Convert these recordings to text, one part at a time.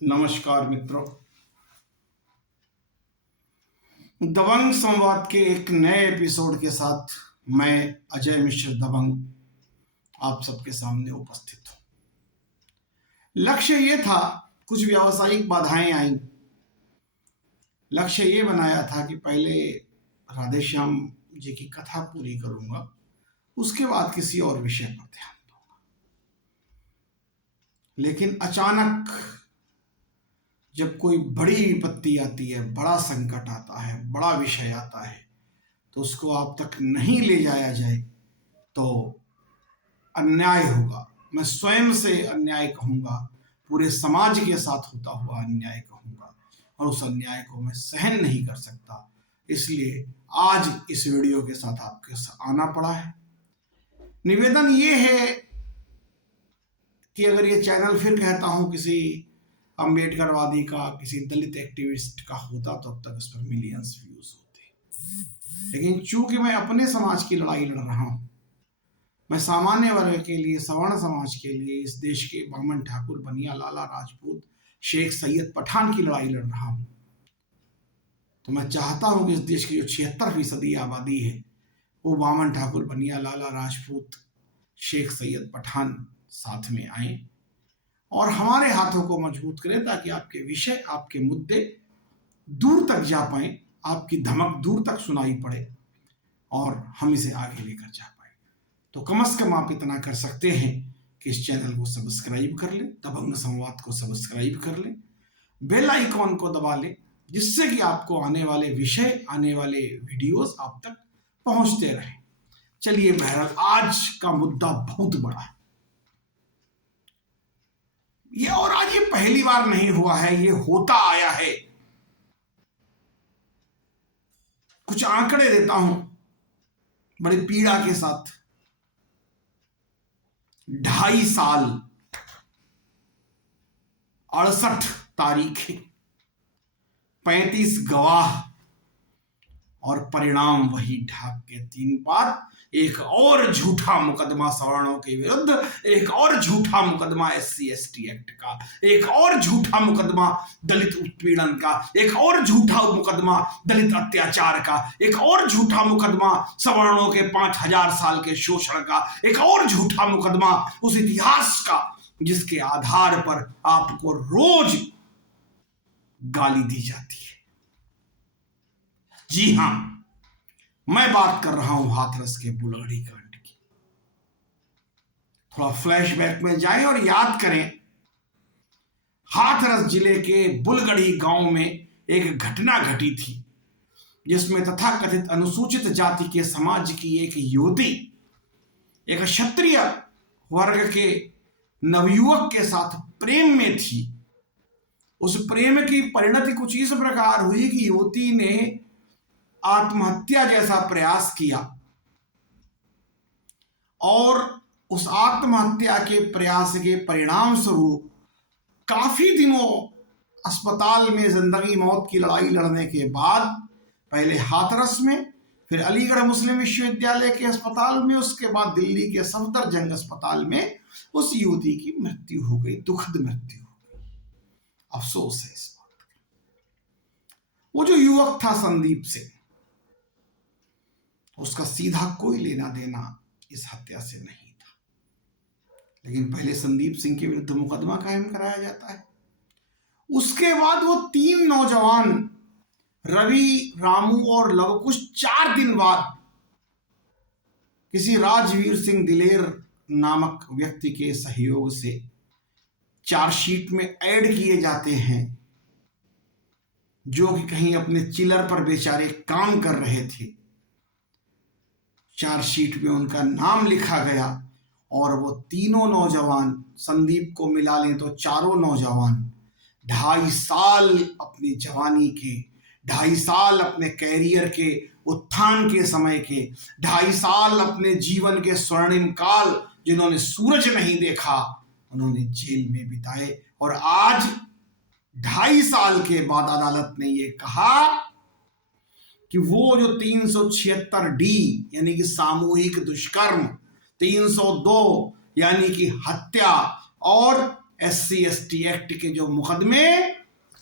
नमस्कार मित्रों, दबंग संवाद के एक नए एपिसोड के साथ मैं अजय मिश्र दबंग आप सबके सामने उपस्थित हूं। लक्ष्य ये था, कुछ व्यावसायिक बाधाएं आई। लक्ष्य ये बनाया था कि पहले राधेश्याम जी की कथा पूरी करूंगा, उसके बाद किसी और विषय पर ध्यान दूंगा। लेकिन अचानक जब कोई बड़ी विपत्ति आती है, बड़ा संकट आता है, बड़ा विषय आता है, तो उसको आप तक नहीं ले जाया जाए तो अन्याय होगा। मैं स्वयं से अन्याय कहूँगा, पूरे समाज के साथ होता हुआ अन्याय कहूँगा, और उस अन्याय को मैं सहन नहीं कर सकता। इसलिए आज इस वीडियो के साथ आपके साथ आना पड़ा है। निवेदन ये है कि अगर ये चैनल फिर कहता हूँ किसी अम्बेडकरवादी का, किसी दलित एक्टिविस्ट का होता तो अब तक इस पर मिलियंस व्यूज होते। लेकिन चूंकि मैं अपने समाज की लड़ाई लड़ रहा हूं, मैं सामान्य वर्ग के लिए, सवर्ण समाज के लिए, इस देश के बामन ठाकुर, बनिया, लाला राजपूत, शेख सैयद पठान की लड़ाई लड़ रहा हूं, तो मैं चाहता हूं कि इस देश की जो 76% आबादी है वो बामन ठाकुर, बनिया, लाला राजपूत, शेख सैयद पठान साथ में आए और हमारे हाथों को मजबूत करें, ताकि आपके विषय, आपके मुद्दे दूर तक जा पाए, आपकी धमक दूर तक सुनाई पड़े और हम इसे आगे लेकर जा पाए। तो कम से कम आप इतना कर सकते हैं कि इस चैनल को सब्सक्राइब कर लें, दबंग संवाद को सब्सक्राइब कर लें, बेल आइकॉन को दबा लें, जिससे कि आपको आने वाले विषय, आने वाले वीडियोस आप तक पहुंचते रहें। चलिए, बहरहाल आज का मुद्दा बहुत बड़ा है ये, और आज ये पहली बार नहीं हुआ है, ये होता आया है। कुछ आंकड़े देता हूं बड़ी पीड़ा के साथ। 2.5 साल, 68 तारीखें, 35 गवाह और परिणाम वही ढाक के 3 बात। एक और झूठा मुकदमा सवर्णों के विरुद्ध, एक और झूठा मुकदमा SC ST एक्ट का, एक और झूठा मुकदमा दलित उत्पीड़न का, एक और झूठा मुकदमा दलित अत्याचार का, एक और झूठा मुकदमा सवर्णों के 5000 साल के शोषण का, एक और झूठा मुकदमा उस इतिहास का जिसके आधार पर आपको रोज गाली दी जाती है। जी हां, मैं बात कर रहा हूं हाथरस के बुलगड़ी कांड की। थोड़ा फ्लैशबैक में जाएं और याद करें, हाथरस जिले के बुलगड़ी गांव में एक घटना घटी थी, जिसमें तथाकथित अनुसूचित जाति के समाज की एक युवती एक क्षत्रिय वर्ग के नवयुवक के साथ प्रेम में थी। उस प्रेम की परिणति कुछ इस प्रकार हुई कि युवती ने आत्महत्या जैसा प्रयास किया, और उस आत्महत्या के प्रयास के परिणाम स्वरूप काफी दिनों अस्पताल में जिंदगी मौत की लड़ाई लड़ने के बाद, पहले हाथरस में, फिर अलीगढ़ मुस्लिम विश्वविद्यालय के अस्पताल में, उसके बाद दिल्ली के सफदरजंग अस्पताल में उस युवती की मृत्यु हो गई, दुखद मृत्यु हो गई। अफसोस है इस बात का। वो जो युवक था संदीप सिंह, उसका सीधा कोई लेना देना इस हत्या से नहीं था, लेकिन पहले संदीप सिंह के विरुद्ध मुकदमा कायम कराया जाता है। उसके बाद वो 3 नौजवान, रवि, रामू और लवकुश, 4 दिन बाद किसी राजवीर सिंह दिलेर नामक व्यक्ति के सहयोग से चार्जशीट में ऐड किए जाते हैं, जो कि कहीं अपने चिलर पर बेचारे काम कर रहे थे। चार्जशीट में उनका नाम लिखा गया और वो तीनों नौजवान, संदीप को मिला लें तो चारों नौजवान, 2.5 साल अपनी जवानी के, 2.5 साल अपने कैरियर के उत्थान के समय के, 2.5 साल अपने जीवन के स्वर्णिम काल जिन्होंने सूरज नहीं देखा, उन्होंने जेल में बिताए। और आज 2.5 साल के बाद अदालत ने ये कहा कि वो जो 376D यानी कि सामूहिक दुष्कर्म, 302 यानी कि हत्या, और SC/ST एक्ट के जो मुकदमे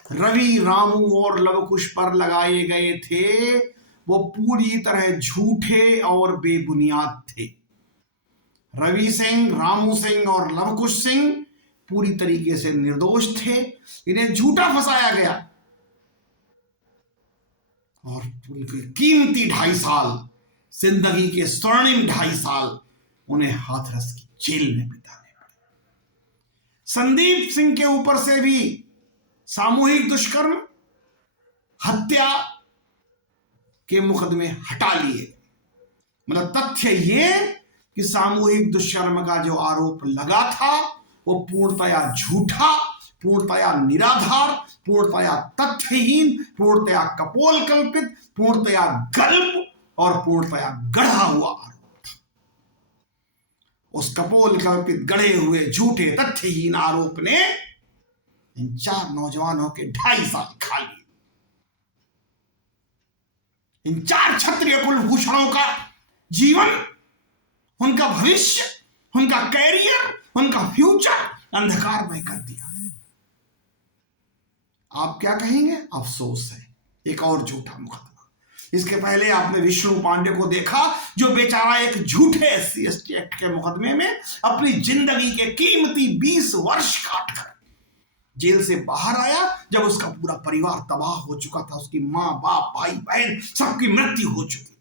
रवि, रामू और लवकुश पर लगाए गए थे वो पूरी तरह झूठे और बेबुनियाद थे। रवि सिंह, रामू सिंह और लवकुश सिंह पूरी तरीके से निर्दोष थे। इन्हें झूठा फंसाया गया और उनके कीमती 2.5 साल, जिंदगी के स्वर्णिम 2.5 साल उन्हें हाथरस की जेल में बिताने पड़े। संदीप सिंह के ऊपर से भी सामूहिक दुष्कर्म, हत्या के मुकदमे हटा लिए। मतलब तथ्य ये कि सामूहिक दुष्कर्म का जो आरोप लगा था वो पूर्णतया झूठा, पूर्णतया निराधार, पूर्णतया तथ्यहीन, पूर्णतया कपोलकल्पित, पूर्णतया गल्प और पूर्णतया गढ़ा हुआ आरोप था। उस कपोलकल्पित, गढ़े हुए, झूठे, तथ्यहीन आरोप ने इन 4 नौजवानों के 2.5 साल खा लिए। इन 4 क्षत्रिय कुलभूषणों का जीवन, उनका भविष्य, उनका कैरियर, उनका फ्यूचर अंधकारमय कर दिया। आप क्या कहेंगे? अफसोस है। एक और झूठा मुकदमा। इसके पहले आपने विष्णु पांडे को देखा जो बेचारा एक झूठे SC/ST एक्ट के मुकदमे में अपनी जिंदगी के कीमती 20 वर्ष काटकर जेल से बाहर आया, जब उसका पूरा परिवार तबाह हो चुका था। उसकी मां, बाप, भाई, बहन सबकी मृत्यु हो चुकी थी।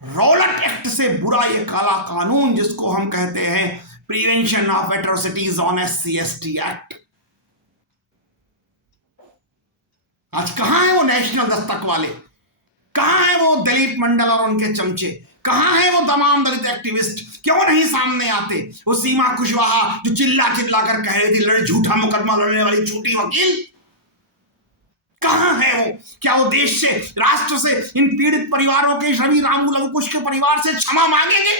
रॉलेट एक्ट से बुरा ये काला कानून जिसको हम कहते हैं prevention of atrocities on SC/ST act, आज कहां है वो नेशनल दस्तक वाले? कहां है वो दिलीप मंडल और उनके चमचे? कहां है वो तमाम दलित एक्टिविस्ट? क्यों नहीं सामने आते? वो सीमा कुशवाहा जो चिल्ला चिल्ला कर कह रही थी झूठा मुकदमा लड़ने वाली झूठी वकील, कहां है वो? क्या वो देश से, राष्ट्र से, इन पीड़ित परिवारों के, रवि, रामू, लवकुश के परिवार से क्षमा मांगेंगे?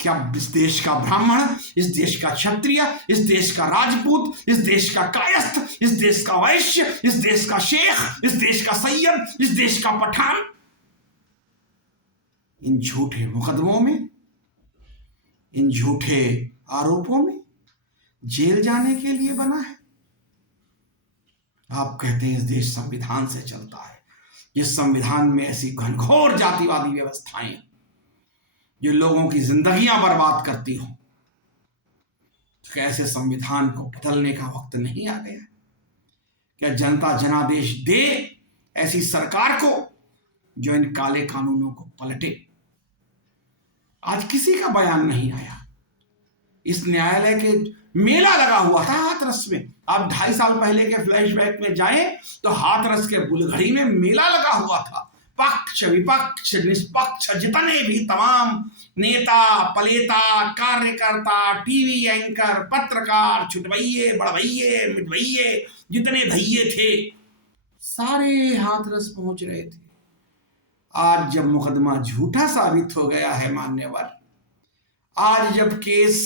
क्या इस देश का ब्राह्मण, इस देश का क्षत्रिय, इस देश का राजपूत, इस देश का कायस्थ, इस देश का वैश्य, इस देश का शेख, इस देश का सैयद, इस देश का पठान इन झूठे मुकदमों में, इन झूठे आरोपों में जेल जाने के लिए बना है? आप कहते हैं इस देश संविधान से चलता है। जिस संविधान में ऐसी घनघोर जातिवादी व्यवस्थाएं जो लोगों की जिंदगियां बर्बाद करती हो, क्या ऐसे संविधान को बदलने का वक्त नहीं आ गया? क्या जनता जनादेश दे ऐसी सरकार को जो इन काले कानूनों को पलटे? आज किसी का बयान नहीं आया। इस न्यायालय के मेला लगा हुआ था हाथरस में। आप 2.5 साल पहले के फ्लैशबैक में जाएं तो हाथरस के बुलगड़ी में मेला लगा हुआ था। पक्ष, विपक्ष, निष्पक्ष जितने भी तमाम नेता, पलेता, कार्यकर्ता, टीवी एंकर, पत्रकार, छुटभइये, बड़भइये, मिटभइये, जितने भइये थे सारे हाथरस पहुंच रहे थे। आज जब मुकदमा झूठा साबित हो गया है मान्यवर, आज जब केस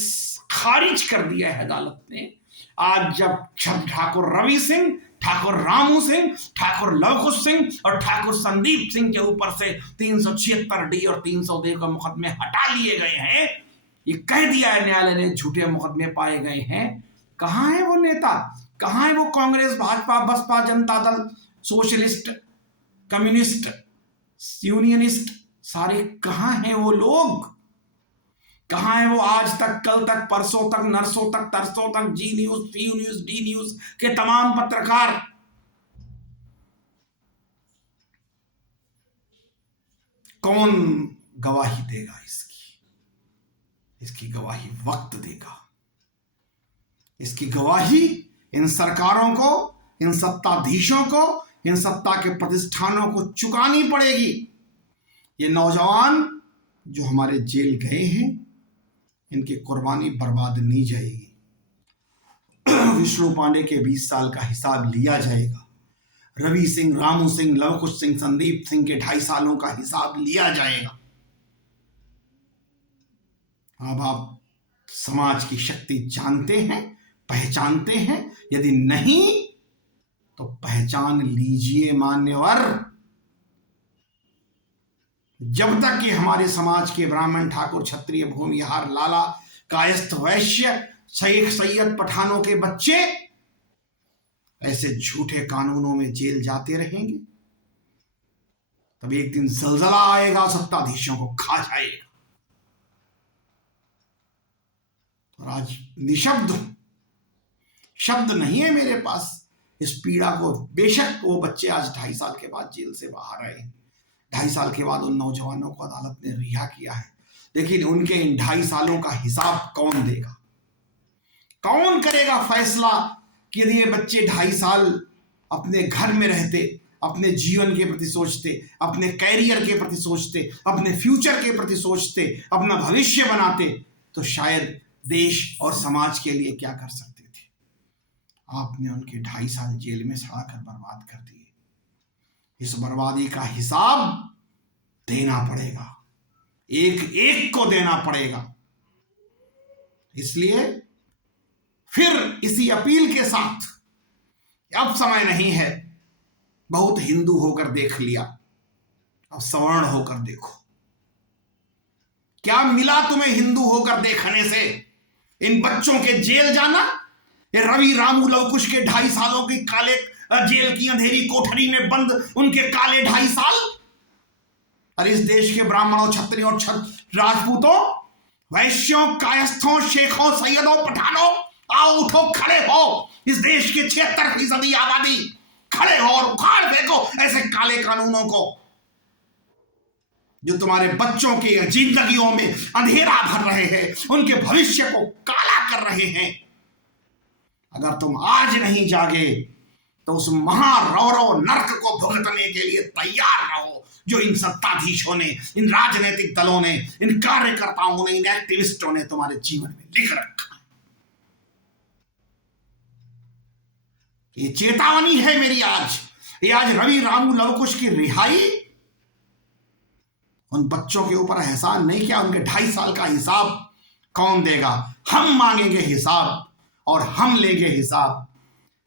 खारिज कर दिया है अदालत ने, आज जब ठाकुर रवि सिंह, ठाकुर रामू सिंह, ठाकुर लवकुश सिंह और ठाकुर संदीप सिंह के ऊपर से 376D और 302 के मुकदमे हटा लिए गए हैं, ये कह दिया है न्यायालय ने झूठे मुकदमे पाए गए हैं। कहां है वो नेता? कहां है वो Congress, Bhajpa, Baspa, Janata Dal, socialist, communist, unionist, सारे कहां हैं वो लोग? कहां है वो आज तक, कल तक, परसों तक, नरसों तक, तरसों तक Zee news, P news, D news के तमाम पत्रकार? कौन गवाही देगा इसकी गवाही वक्त देगा। इसकी गवाही इन सरकारों को, इन सत्ताधीशों को, इन सत्ता के प्रतिष्ठानों को चुकानी पड़ेगी। ये नौजवान जो हमारे जेल गए हैं, इनकी कुर्बानी बर्बाद नहीं जाएगी। विष्णु पांडे के 20 साल का हिसाब लिया जाएगा। रवि सिंह, रामू सिंह, लवकुश सिंह, संदीप सिंह के 2.5 सालों का हिसाब लिया जाएगा। अब आप समाज की शक्ति जानते हैं, पहचानते हैं? यदि नहीं तो पहचान लीजिए मान्यवर। जब तक कि हमारे समाज के ब्राह्मण, ठाकुर, क्षत्रिय, भूमिहार, लाला, कायस्थ, वैश्य, शेख, सैयद, पठानों के बच्चे ऐसे झूठे कानूनों में जेल जाते रहेंगे, तब एक दिन जलजला आएगा, सत्ताधीशों को खा जाएगा। और आज निशब्द हूं, शब्द नहीं है मेरे पास इस पीड़ा को। बेशक वो बच्चे आज 2.5 साल के बाद जेल से बाहर आए, 2.5 साल के बाद उन नौजवानों को अदालत ने रिहा किया है, लेकिन उनके इन 2.5 सालों का हिसाब कौन देगा? कौन करेगा फैसला कि यदि ये बच्चे 2.5 साल अपने घर में रहते, अपने जीवन के प्रति सोचते, अपने कैरियर के प्रति सोचते, अपने फ्यूचर के प्रति सोचते, अपना भविष्य बनाते, तो शायद देश और समाज के लिए क्या कर सकते थे। आपने उनके 2.5 साल जेल में सड़ा कर बर्बाद कर दिए। इस बर्बादी का हिसाब देना पड़ेगा, एक एक को देना पड़ेगा। इसलिए फिर इसी अपील के साथ, अब समय नहीं है, बहुत हिंदू होकर देख लिया, अब सवर्ण होकर देखो। क्या मिला तुम्हें हिंदू होकर देखने से? इन बच्चों के जेल जाना, ये रवि रामू लवकुश के 2.5 सालों की काले जेल की अंधेरी कोठरी में बंद उनके काले 2.5 साल। और इस देश के ब्राह्मणों, क्षत्रियों, राजपूतों, वैश्यों, कायस्थों, शेखों, सैयदों, पठानों, आओ उठो, खड़े हो। इस देश के 76% आबादी, खड़े हो और उखाड़ फेंको ऐसे काले कानूनों को जो तुम्हारे बच्चों की जिंदगियों में अंधेरा भर रहे हैं, उनके भविष्य को काला कर रहे हैं। अगर तुम आज नहीं जागे तो उस महारौरव नर्क को भुगतने के लिए तैयार रहो जो इन सत्ताधीशों ने, इन राजनीतिक दलों ने, इन कार्यकर्ताओं ने, इन एक्टिविस्टों ने तुम्हारे जीवन में लिख रखा। ये चेतावनी है मेरी आज। ये आज रवि रामू लवकुश की रिहाई उन बच्चों के ऊपर एहसान नहीं किया, उनके 2.5 साल का हिसाब कौन देगा? हम मांगेंगे हिसाब और हम लेंगे हिसाब।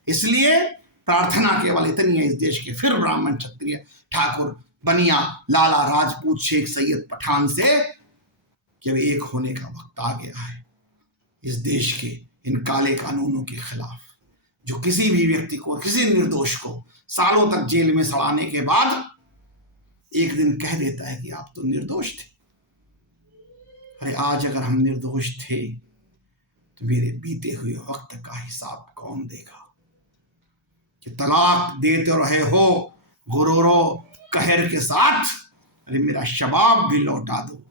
इसलिए प्रार्थना केवल इतनी है इस देश के फिर ब्राह्मण, क्षत्रिय, ठाकुर, बनिया, लाला, राजपूत, शेख, सैयद, पठान से कि अब एक होने का वक्त आ गया है इस देश के इन काले कानूनों के खिलाफ, जो किसी भी व्यक्ति को, किसी निर्दोष को सालों तक जेल में सड़ाने के बाद एक दिन कह देता है कि आप तो निर्दोष थे। अरे आज अगर हम निर्दोष थे तो मेरे बीते हुए वक्त का हिसाब कौन देगा? कि तलाक देते रहे हो गुरूरो कहर के साथ, अरे मेरा शबाब भी लौटा दो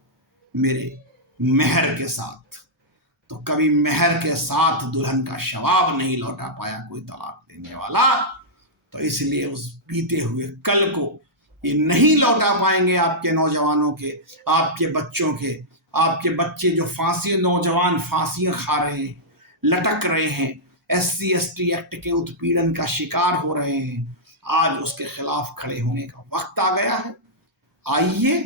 मेरे मेहर के साथ। तो कभी मेहर के साथ दुल्हन का शबाब नहीं लौटा पाया कोई तलाक देने वाला, तो इसलिए उस बीते हुए कल को ये नहीं लौटा पाएंगे आपके नौजवानों के, आपके बच्चों के। आपके बच्चे जो नौजवान फांसियां खा रहे हैं, लटक रहे हैं, SC ST एक्ट के उत्पीड़न का शिकार हो रहे हैं, आज उसके खिलाफ खड़े होने का वक्त आ गया है। आइए,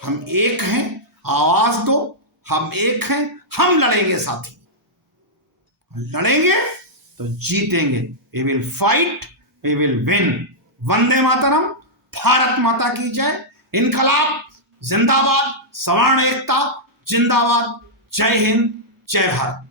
हम एक हैं, आवाज दो, हम एक हैं, हम लड़ेंगे साथी, लड़ेंगे तो जीतेंगे। We will fight, we will win. वंदे मातरम, भारत माता की जय, इनकलाब जिंदाबाद, सवर्ण एकता जिंदाबाद, जय हिंद, जय भारत।